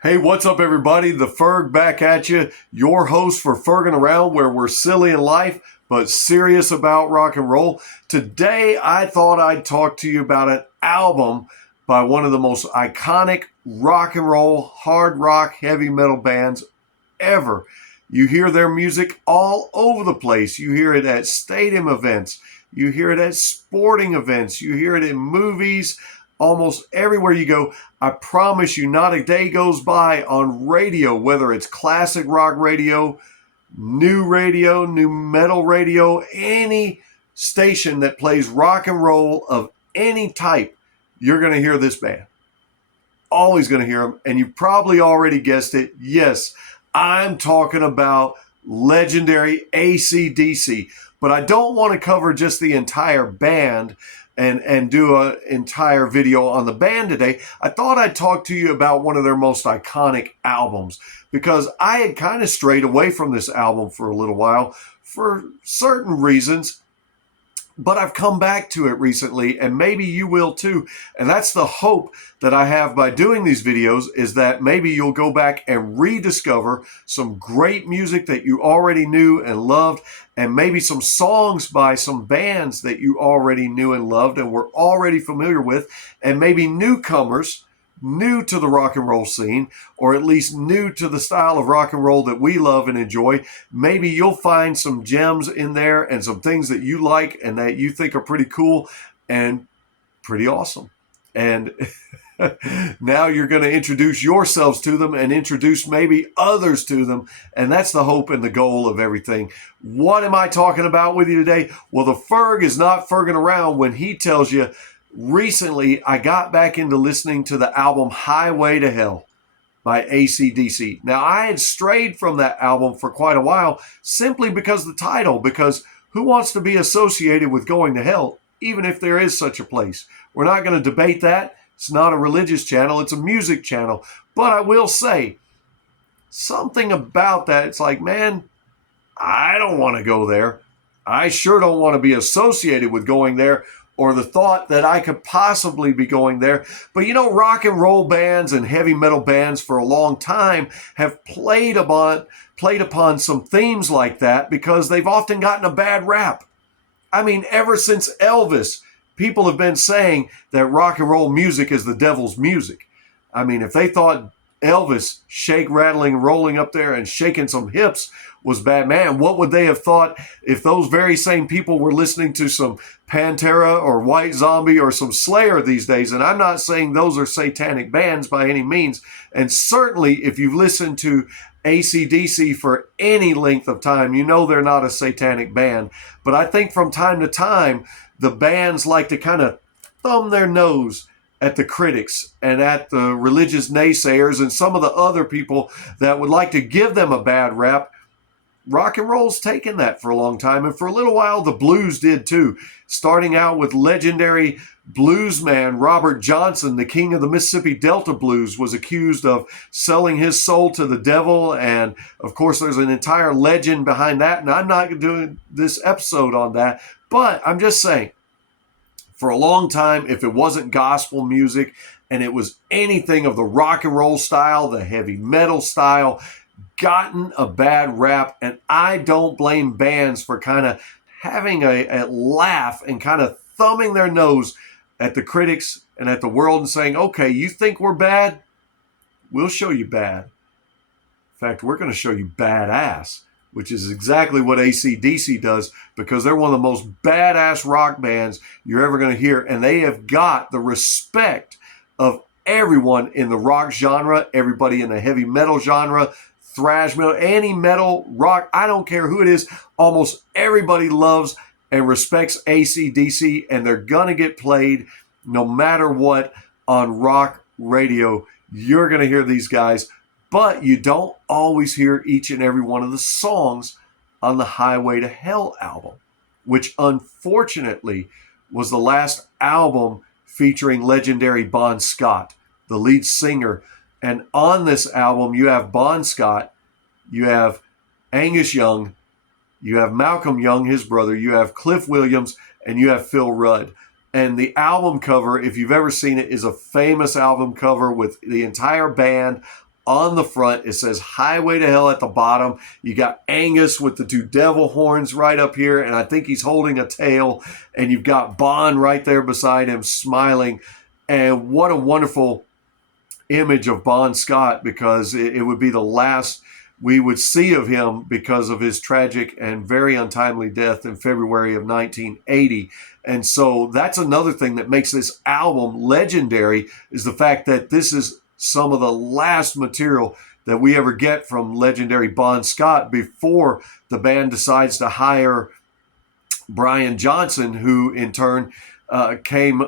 Hey, what's up, everybody? The Ferg back at you, your host for Fergin' Around, where we're silly in life but serious about rock and roll. Today, I thought I'd talk to you about an album by one of the most iconic rock and roll, hard rock, heavy metal bands ever. You hear their music all over the place. You hear it at stadium events. You hear it at sporting events. You hear it in movies. Almost everywhere you go. I promise you, not a day goes by on radio, whether it's classic rock radio, new metal radio, any station that plays rock and roll of any type, you're going to hear this band. Always going to hear them. And you've probably already guessed it. Yes, I'm talking about legendary ACDC. But I don't want to cover just the entire band and do an entire video on the band today. I thought I'd talk to you about one of their most iconic albums, because I had kind of strayed away from this album for a little while for certain reasons, but I've come back to it recently, and maybe you will too. And that's the hope that I have by doing these videos, is that maybe you'll go back and rediscover some great music that you already knew and loved, and maybe some songs by some bands that you already knew and loved and were already familiar with, and maybe newcomers, new to the rock and roll scene, or at least new to the style of rock and roll that we love and enjoy. Maybe you'll find some gems in there and some things that you like and that you think are pretty cool and pretty awesome. And now you're going to introduce yourselves to them and introduce maybe others to them. And that's the hope and the goal of everything. What am I talking about with you today? Well, the Ferg is not Ferging around when he tells you, recently, I got back into listening to the album Highway to Hell by ACDC. Now, I had strayed from that album for quite a while simply because of the title, because who wants to be associated with going to hell, even if there is such a place? We're not going to debate that. It's not a religious channel. It's a music channel. But I will say something about that. It's like, man, I don't want to go there. I sure don't want to be associated with going there, or the thought that I could possibly be going there. But you know, rock and roll bands and heavy metal bands for a long time have played upon some themes like that, because they've often gotten a bad rap. I mean, ever since Elvis, people have been saying that rock and roll music is the devil's music. I mean, if they thought Elvis shake, rattling, rolling up there and shaking some hips was bad, man, what would they have thought if those very same people were listening to some Pantera or White Zombie or some Slayer these days? And I'm not saying those are satanic bands by any means. And certainly if you've listened to ACDC for any length of time, you know they're not a satanic band. But I think from time to time, the bands like to kind of thumb their nose at the critics and at the religious naysayers and some of the other people that would like to give them a bad rap. Rock and roll's taken that for a long time, and for a little while the blues did too, starting out with legendary bluesman Robert Johnson, the king of the Mississippi Delta blues, was accused of selling his soul to the devil, and of course there's an entire legend behind that, and I'm not doing this episode on that, but I'm just saying, for a long time, if it wasn't gospel music and it was anything of the rock and roll style, the heavy metal style, gotten a bad rap. And I don't blame bands for kind of having a laugh and kind of thumbing their nose at the critics and at the world and saying, okay, you think we're bad? We'll show you bad. In fact, we're going to show you badass, which is exactly what ACDC does, because they're one of the most badass rock bands you're ever going to hear. And they have got the respect of everyone in the rock genre, everybody in the heavy metal genre, thrash metal, any metal, rock, I don't care who it is. Almost everybody loves and respects ACDC, and they're going to get played no matter what on rock radio. You're going to hear these guys. But you don't always hear each and every one of the songs on the Highway to Hell album, which unfortunately was the last album featuring legendary Bon Scott, the lead singer. And on this album, you have Bon Scott, you have Angus Young, you have Malcolm Young, his brother, you have Cliff Williams, and you have Phil Rudd. And the album cover, if you've ever seen it, is a famous album cover with the entire band on the front. It says Highway to Hell at the bottom. You got Angus with the 2 devil horns right up here, and I think he's holding a tail. And you've got Bon right there beside him smiling. And what a wonderful image of Bon Scott, because it would be the last we would see of him because of his tragic and very untimely death in February of 1980. And so that's another thing that makes this album legendary, is the fact that this is some of the last material that we ever get from legendary Bon Scott before the band decides to hire Brian Johnson, who in turn came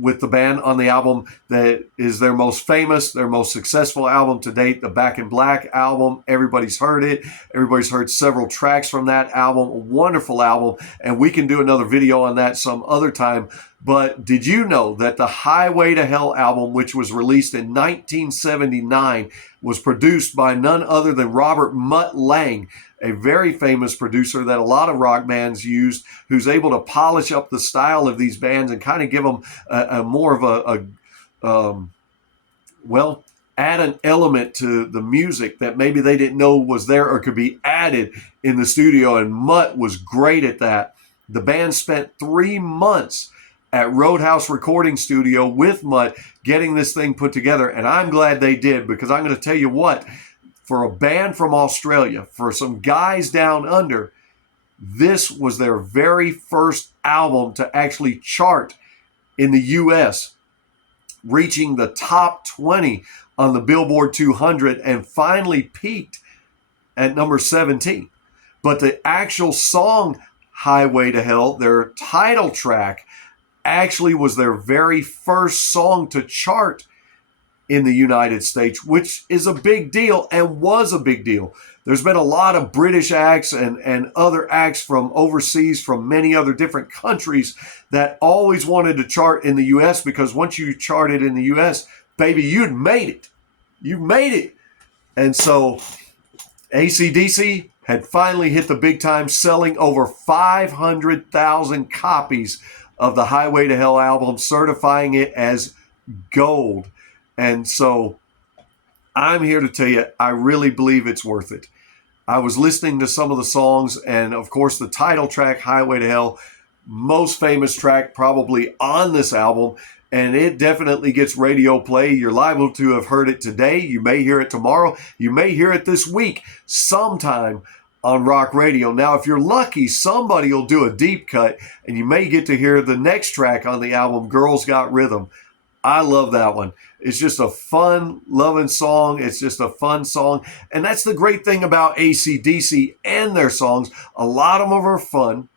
with the band on the album that is their most famous, their most successful album to date, the Back in Black album. Everybody's heard it. Everybody's heard several tracks from that album. A wonderful album, and we can do another video on that some other time. But did you know that the Highway to Hell album, which was released in 1979, was produced by none other than Robert Mutt Lange, a very famous producer that a lot of rock bands used, who's able to polish up the style of these bands and kind of give them a more of add an element to the music that maybe they didn't know was there or could be added in the studio. And Mutt was great at that. The band spent 3 months at Roadhouse Recording Studio with Mutt getting this thing put together. And I'm glad they did, because I'm going to tell you what, for a band from Australia, for some guys down under, this was their very first album to actually chart in the U.S., reaching the top 20 on the Billboard 200 and finally peaked at number 17. But the actual song Highway to Hell, their title track, actually was their very first song to chart in the United States, which is a big deal and was a big deal. There's been a lot of British acts and other acts from overseas, from many other different countries, that always wanted to chart in the U.S., because once you charted in the U.S., baby, you'd made it. You made it. And so ACDC had finally hit the big time, selling over 500,000 copies of the Highway to Hell album, certifying it as gold. And so I'm here to tell you, I really believe it's worth it. I was listening to some of the songs, and of course the title track, Highway to Hell, most famous track probably on this album, and it definitely gets radio play. You're liable to have heard it today. You may hear it tomorrow. You may hear it this week sometime on rock radio. Now, if you're lucky, somebody will do a deep cut, and you may get to hear the next track on the album, Girls Got Rhythm. I love that one. It's just a fun, loving song. It's just a fun song. And that's the great thing about ACDC and their songs. A lot of them are fun.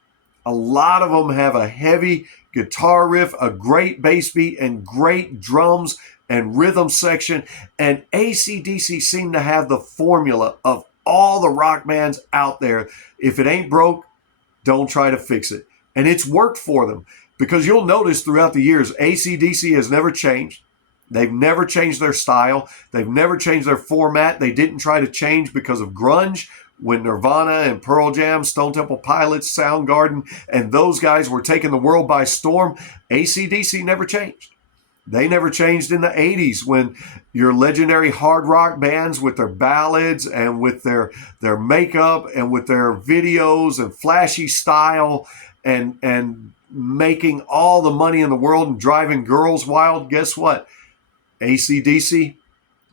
A lot of them have a heavy guitar riff, a great bass beat, and great drums and rhythm section. And ACDC seem to have the formula of all the rock bands out there. If it ain't broke, don't try to fix it. And it's worked for them, because you'll notice throughout the years, ACDC has never changed. They've never changed their style. They've never changed their format. They didn't try to change because of grunge, when Nirvana and Pearl Jam, Stone Temple Pilots, Soundgarden, and those guys were taking the world by storm. ACDC never changed. They never changed in the 80s, when your legendary hard rock bands with their ballads and with their makeup and with their videos and flashy style and making all the money in the world and driving girls wild. Guess what? ACDC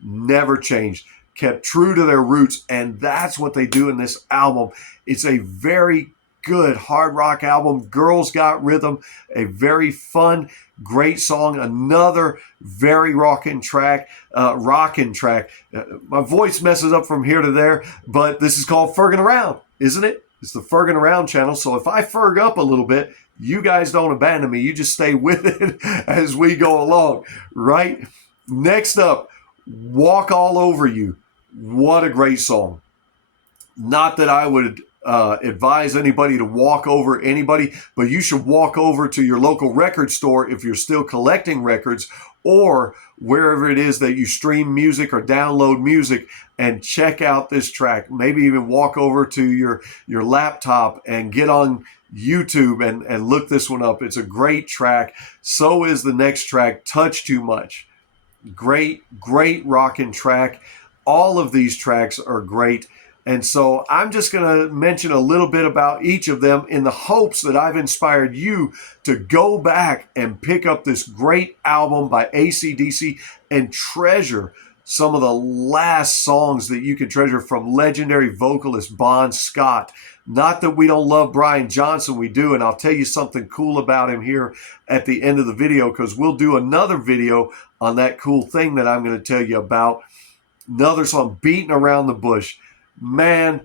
never changed, kept true to their roots, and that's what they do in this album. It's a very good hard rock album. Girls Got Rhythm, a very fun, great song. Another very rockin' track. My voice messes up from here to there, but this is called Fergin' Around, isn't it? It's the Fergin' Around channel. So if I ferg up a little bit, you guys don't abandon me. You just stay with it as we go along, right? Next up, Walk All Over You. What a great song. Not that I would advise anybody to walk over anybody, but you should walk over to your local record store if you're still collecting records, or wherever it is that you stream music or download music, and check out this track. Maybe even walk over to your laptop and get on YouTube and look this one up. It's a great track. So is the next track, Touch Too Much. Great rockin' track. All of these tracks are great. And so I'm just going to mention a little bit about each of them in the hopes that I've inspired you to go back and pick up this great album by ACDC and treasure some of the last songs that you can treasure from legendary vocalist Bon Scott. Not that we don't love Brian Johnson, we do, and I'll tell you something cool about him here at the end of the video, because we'll do another video on that cool thing that I'm going to tell you about. Another song, Beating Around the Bush. Man,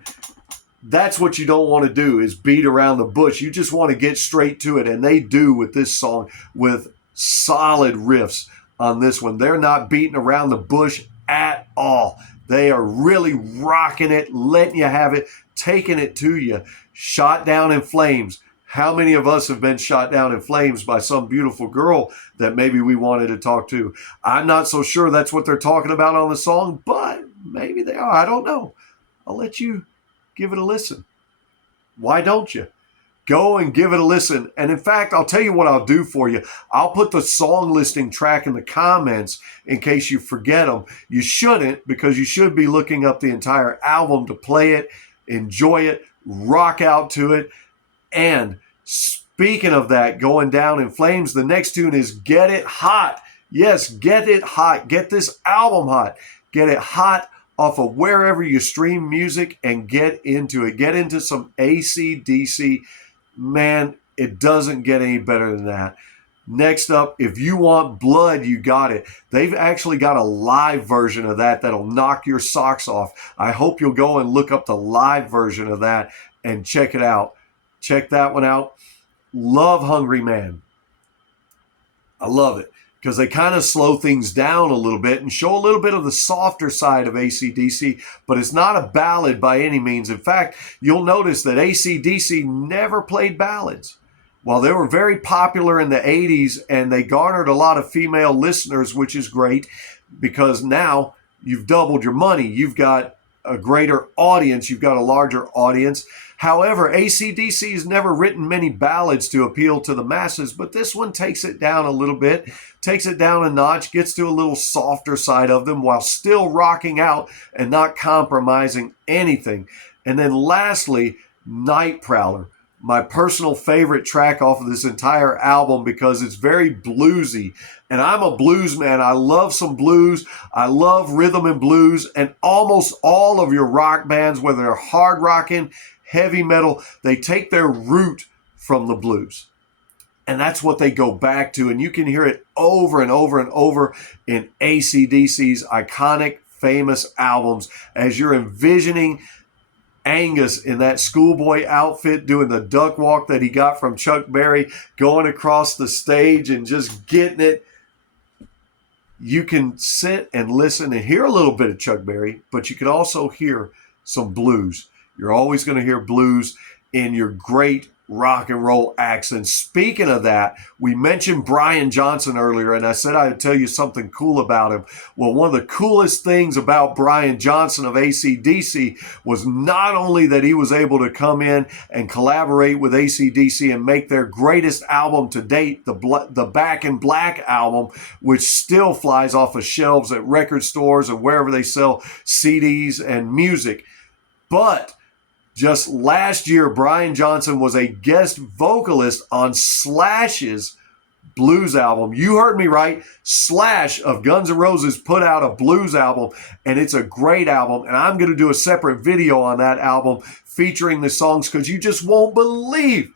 that's what you don't want to do, is beat around the bush. You just want to get straight to it, and they do with this song, with solid riffs on this one. They're not beating around the bush at all. They are really rocking it, letting you have it, taking it to you. Shot Down in Flames. How many of us have been shot down in flames by some beautiful girl that maybe we wanted to talk to? I'm not so sure that's what they're talking about on the song, but maybe they are. I don't know. I'll let you give it a listen. Why don't you? Go and give it a listen. And in fact, I'll tell you what I'll do for you. I'll put the song listing track in the comments in case you forget them. You shouldn't, because you should be looking up the entire album to play it, enjoy it, rock out to it. And speaking of that, going down in flames, the next tune is Get It Hot. Yes, Get It Hot. Get this album hot. Get it hot off of wherever you stream music and get into it. Get into some ACDC. Man, it doesn't get any better than that. Next up, If You Want Blood, You Got It. They've actually got a live version of that that'll knock your socks off. I hope you'll go and look up the live version of that and check it out. Check that one out. Love Hungry Man. I love it, because they kind of slow things down a little bit and show a little bit of the softer side of ACDC, but it's not a ballad by any means. In fact, you'll notice that ACDC never played ballads. While they were very popular in the 80s and they garnered a lot of female listeners, which is great, because now you've doubled your money. You've got a greater audience. You've got a larger audience. However, ACDC has never written many ballads to appeal to the masses, but this one takes it down a little bit, takes it down a notch, gets to a little softer side of them while still rocking out and not compromising anything. And then lastly, Night Prowler, my personal favorite track off of this entire album, because it's very bluesy. And I'm a blues man. I love some blues. I love rhythm and blues. And almost all of your rock bands, whether they're hard rocking, heavy metal, they take their root from the blues. And that's what they go back to. And you can hear it over and over and over in ACDC's iconic, famous albums as you're envisioning Angus in that schoolboy outfit doing the duck walk that he got from Chuck Berry, going across the stage and just getting it. You can sit and listen and hear a little bit of Chuck Berry, but you can also hear some blues. You're always going to hear blues in your great rock and roll acts. And speaking of that, we mentioned Brian Johnson earlier, and I said I'd tell you something cool about him. Well, one of the coolest things about Brian Johnson of ACDC was not only that he was able to come in and collaborate with ACDC and make their greatest album to date, the Back in Black album, which still flies off of shelves at record stores and wherever they sell CDs and music, but just last year, Brian Johnson was a guest vocalist on Slash's blues album. You heard me right. Slash of Guns N' Roses put out a blues album, and it's a great album. And I'm going to do a separate video on that album featuring the songs, because you just won't believe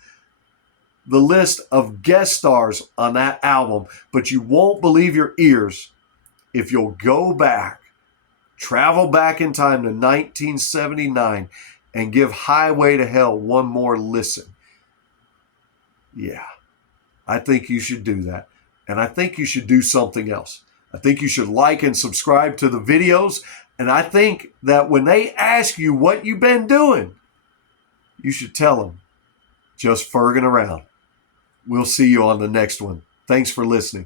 the list of guest stars on that album. But you won't believe your ears if you'll go back, travel back in time to 1979, and give Highway to Hell one more listen. Yeah, I think you should do that. And I think you should do something else. I think you should like and subscribe to the videos. And I think that when they ask you what you've been doing, you should tell them, just ferging around. We'll see you on the next one. Thanks for listening.